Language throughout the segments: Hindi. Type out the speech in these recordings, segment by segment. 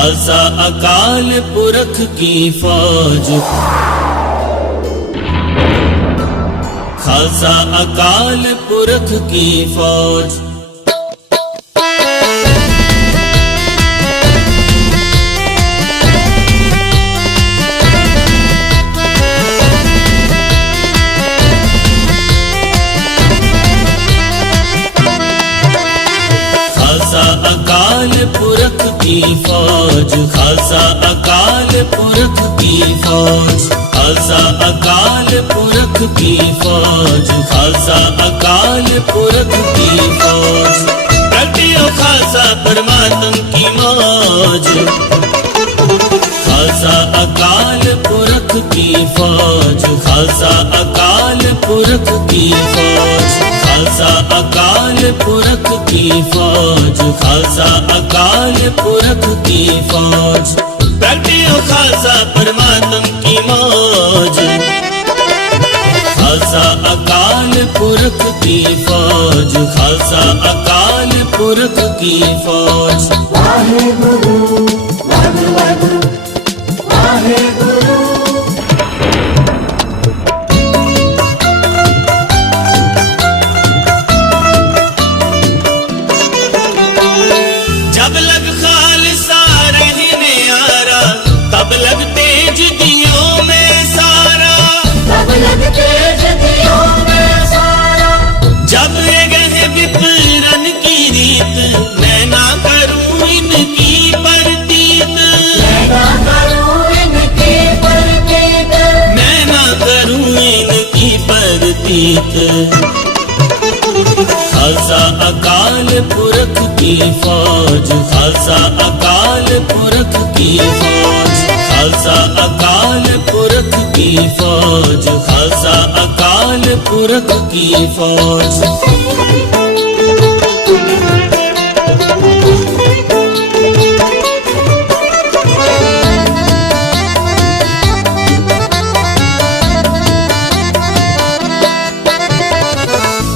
खालसा अकाल पुरख की फौज, खालसा अकाल पुरख की फौज। खालसा अकाल पुरख की फौज, खालसा अकाल पुरख की फौज, खालसा अकाल पुरख की फौज, खालसा अकाल पुरख की फौज। प्रगटियो खालसा परमात्म की मौज, खालसा अकाल पुरख की फौज, खालसा अकाल पुरख की फौज, खालसा अकाल पुरख की फौज, खालसा अकाल पुरख की फौज। प्रगटियो खालसा परमात्म की मौज, खालसा अकाल पुरख की फौज, खालसा अकाल पुरख की फौज। वाहेगुरु वाहेगुरु वाहेगुरु। जब लग खालसा रहने आरा, तब लग तेज दियों में सारा, तब लग तेज दियों में सारा। जब ये गए विपरन की रीत, मैं ना करूं इनकी परतीत, मैं ना करूं इनकी परतीत, मैं ना करूं इनकी परतीत। खालसा अकाल पुरख की फौज, खालसा अकाल पुरख की फौज, खालसा अकाल पुरख की फौज, खालसा अकाल पुरख की फौज।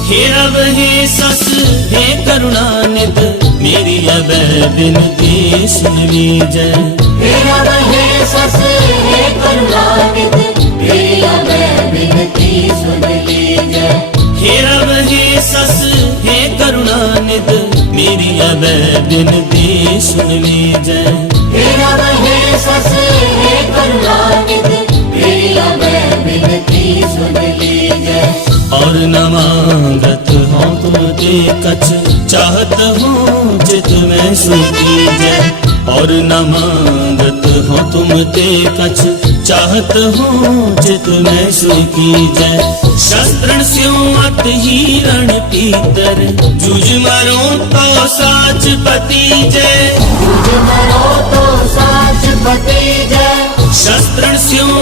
हे रब हे सस हे करुणानिध, मेरी अब बिनती सुन लीजै। हे रब हे सस हे करुणानिध, मेरी अब बिनती सुन लीजै। हे रब हे सस हे करुणानिध, मेरी अब बिनती सुन लीजै। हे रब हे सस हे करुणानिध, मेरी अब बिनती सुन लीजै। और न मांगत हूँ तुम ते कछ, चाहत हूँ चित में सुखी जय। और न मांगत हूँ तुम ते कछ, चाहत हूँ चित में सुखी जय। शस्त्र स्यों हिरण पीतर, जूझ मरो तो साच पति जय, जूझ मरो तो साच पति जय। शस्त्र स्यों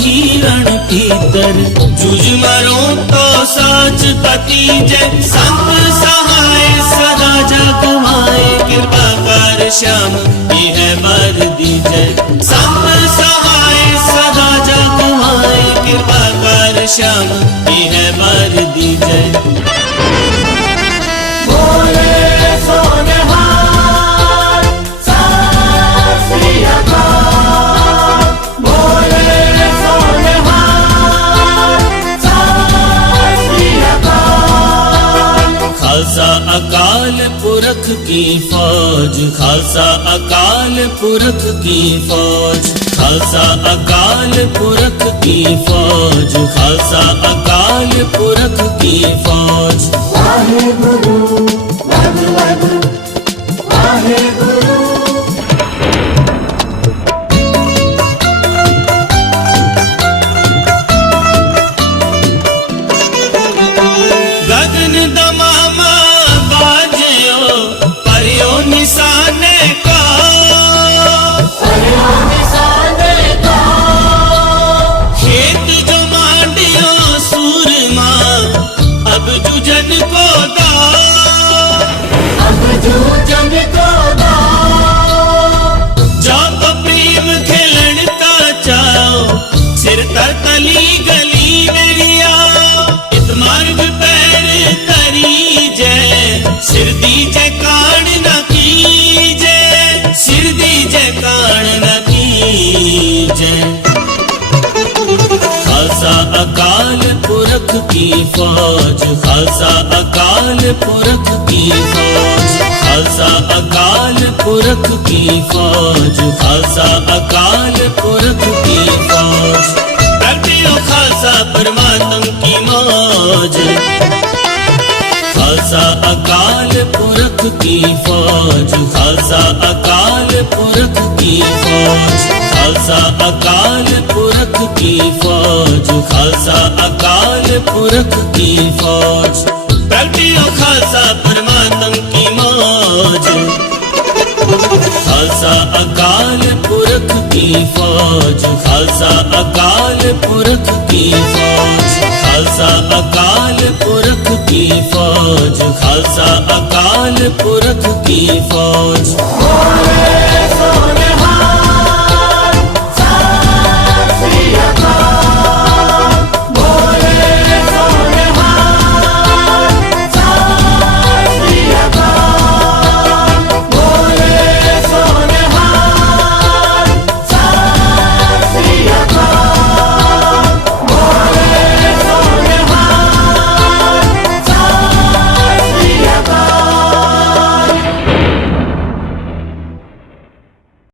हिरण पीतर, जूझ मरो तो साच पति जय। संत सहाय सदा जग माए, कृपा कर श्याम यह वर दीजै। संत सहाय सदा जग माए, कृपा कर श्याम यह वर दीजै। बोले सोनिहार सत श्री अकाल, बोले सोनिहार सत श्री अकाल। खालसा अकाल पुरख की फौज, खालसा अकाल पुरख की फौज, खालसा अकाल पुरख की फौज, खालसा अकाल पुरख की फौज। वाहेगुरु वाहेगुरु वाहेगुरु। गगन दमामा बाजयो, परियो निशाने का, परियो निशाने का। खेत जो मांडियो सूरमा, अब जुजन को दा, अब जूझन को दा। जब प्रेम खेलन का चाओ, सिर तर तली गली मेरिया, इत मार्ग पैर तरी जय। सिर दी जय कान न की जय, सिर दी जय लिए प्राण न दीजे। खालसा अकाल पुरख की फौज, खालसा अकाल पुरख की फौज, खालसा अकाल पुरख की फौज, खालसा अकाल पुरख की फौज। बैठियो खालसा परमात्म की मौज। खालसा अकाल पुरख की फौज, खालसा अकाल पुरख की फौज, खालसा अकाल पुरख की फौज, खालसा अकाल पुरख की फौज। बैठियो खालसा परमात्म की मौज। खालसा अकाल पुरख की फौज, खालसा अकाल पुरख की फौज, खालसा अकाल पुरख की फौज, खालसा अकाल पुरख की फौज।